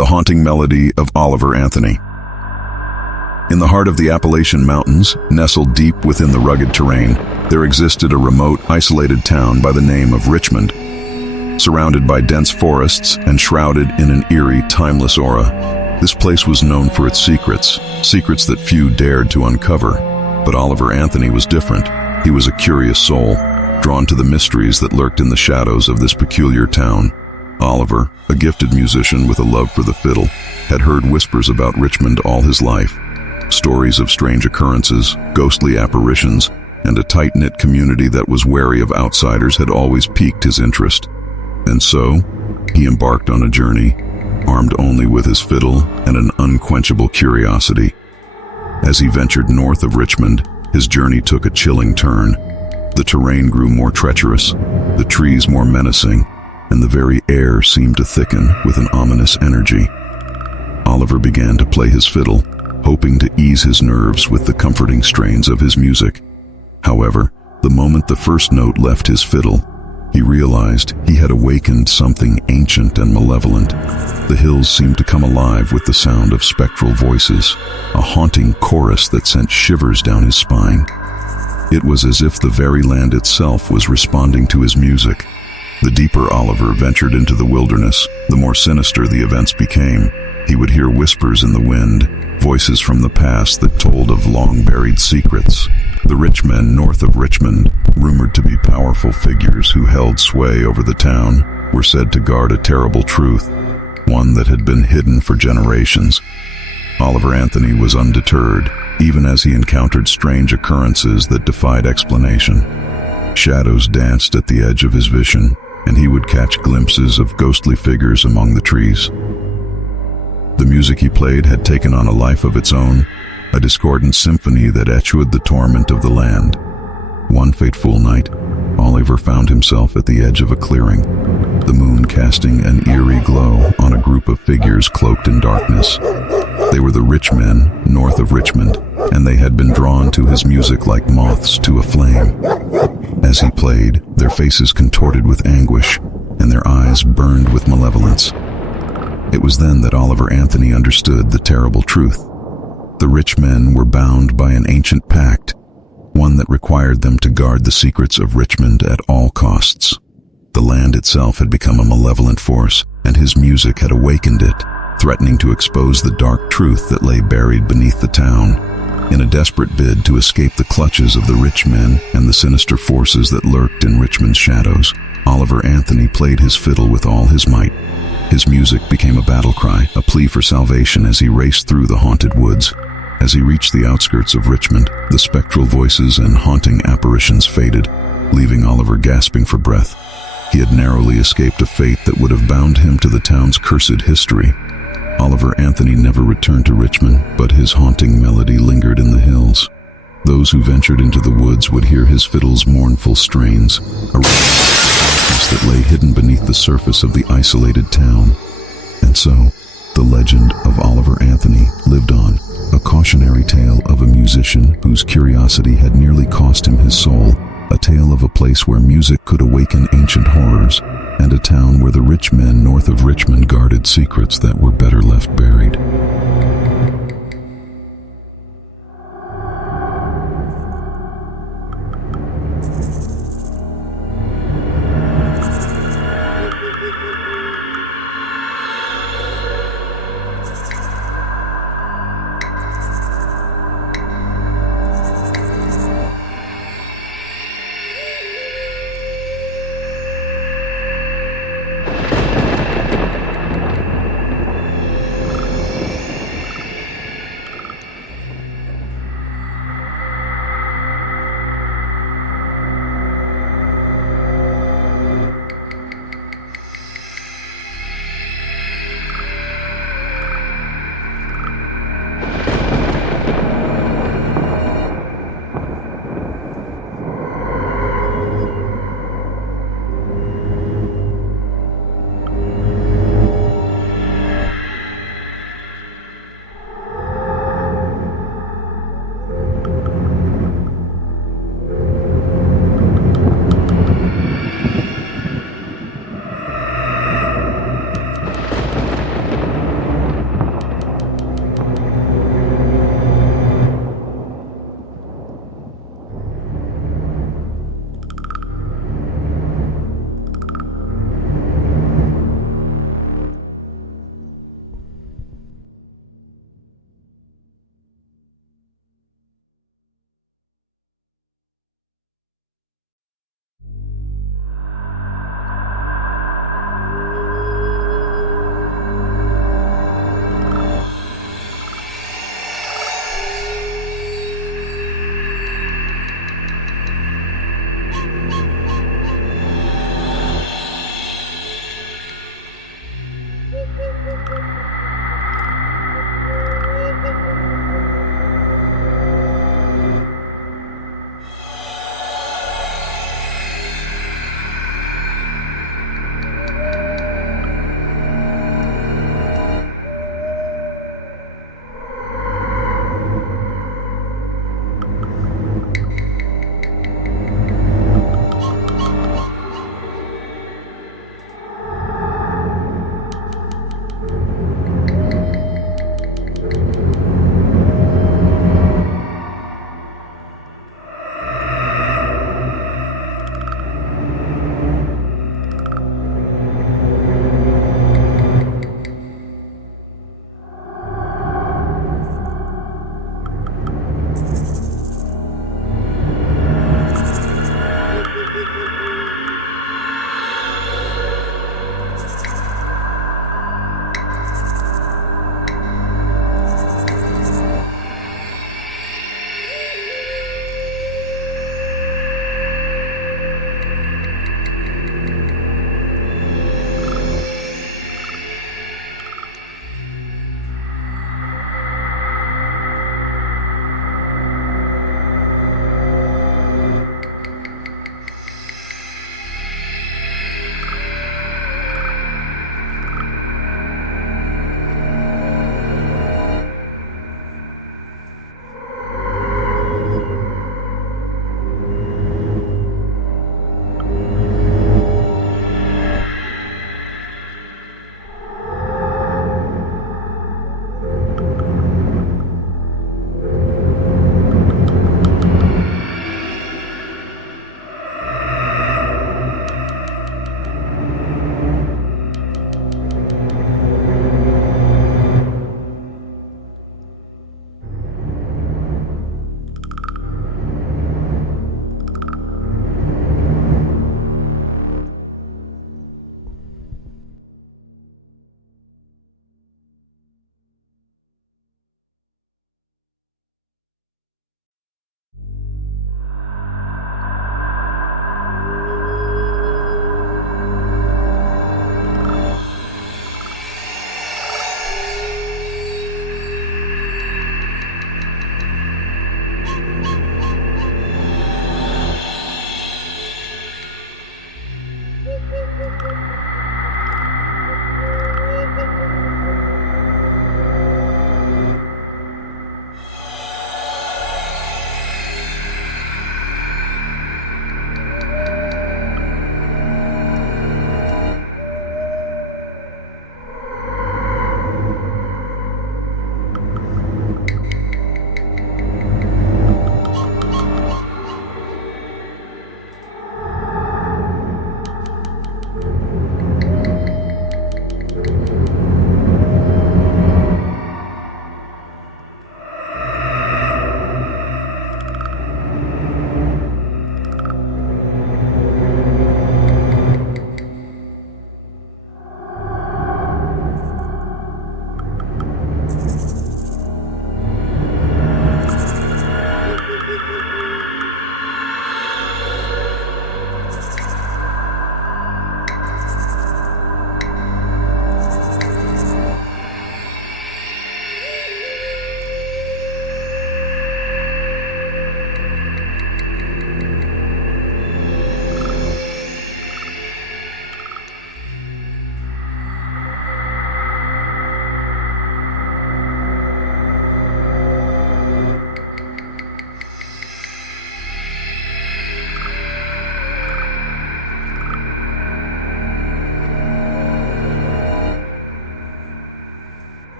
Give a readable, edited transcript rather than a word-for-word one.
the haunting melody of Oliver Anthony. In the heart of the Appalachian Mountains, nestled deep within the rugged terrain, there existed a remote, isolated town by the name of Richmond. Surrounded by dense forests and shrouded in an eerie, timeless aura, this place was known for its secrets that few dared to uncover. But Oliver Anthony was different. He was a curious soul, drawn to the mysteries that lurked in the shadows of this peculiar town. Oliver, a gifted musician with a love for the fiddle, had heard whispers about Richmond all his life. Stories of strange occurrences, ghostly apparitions, and a tight-knit community that was wary of outsiders had always piqued his interest. And so, he embarked on a journey, armed only with his fiddle and an unquenchable curiosity. As he ventured north of Richmond, his journey took a chilling turn. The terrain grew more treacherous, the trees more menacing, and the very air seemed to thicken with an ominous energy. Oliver began to play his fiddle, hoping to ease his nerves with the comforting strains of his music. However, the moment the first note left his fiddle, he realized he had awakened something ancient and malevolent. The hills seemed to come alive with the sound of spectral voices, a haunting chorus that sent shivers down his spine. It was as if the very land itself was responding to his music. The deeper Oliver ventured into the wilderness, the more sinister the events became. He would hear whispers in the wind, voices from the past that told of long-buried secrets. The rich men north of Richmond, rumored to be powerful figures who held sway over the town, were said to guard a terrible truth, one that had been hidden for generations. Oliver Anthony was undeterred, even as he encountered strange occurrences that defied explanation. Shadows danced at the edge of his vision, and he would catch glimpses of ghostly figures among the trees. The music he played had taken on a life of its own, a discordant symphony that echoed the torment of the land. One fateful night, Oliver found himself at the edge of a clearing, the moon casting an eerie glow on a group of figures cloaked in darkness. They were the rich men north of Richmond, and they had been drawn to his music like moths to a flame. As he played, their faces contorted with anguish, and their eyes burned with malevolence. It was then that Oliver Anthony understood the terrible truth. The rich men were bound by an ancient pact, one that required them to guard the secrets of Richmond at all costs. The land itself had become a malevolent force, and his music had awakened it, threatening to expose the dark truth that lay buried beneath the town. In a desperate bid to escape the clutches of the rich men and the sinister forces that lurked in Richmond's shadows, Oliver Anthony played his fiddle with all his might. His music became a battle cry, a plea for salvation as he raced through the haunted woods. As he reached the outskirts of Richmond, the spectral voices and haunting apparitions faded, leaving Oliver gasping for breath. He had narrowly escaped a fate that would have bound him to the town's cursed history. Oliver Anthony never returned to Richmond, but his haunting melody lingered in the hills. Those who ventured into the woods would hear his fiddle's mournful strains, a darkness that lay hidden beneath the surface of the isolated town. And so, the legend of Oliver Anthony lived on, a cautionary tale of a musician whose curiosity had nearly cost him his soul, a tale of a place where music could awaken ancient horrors, and a town where the rich men north of Richmond guarded secrets that were better left buried.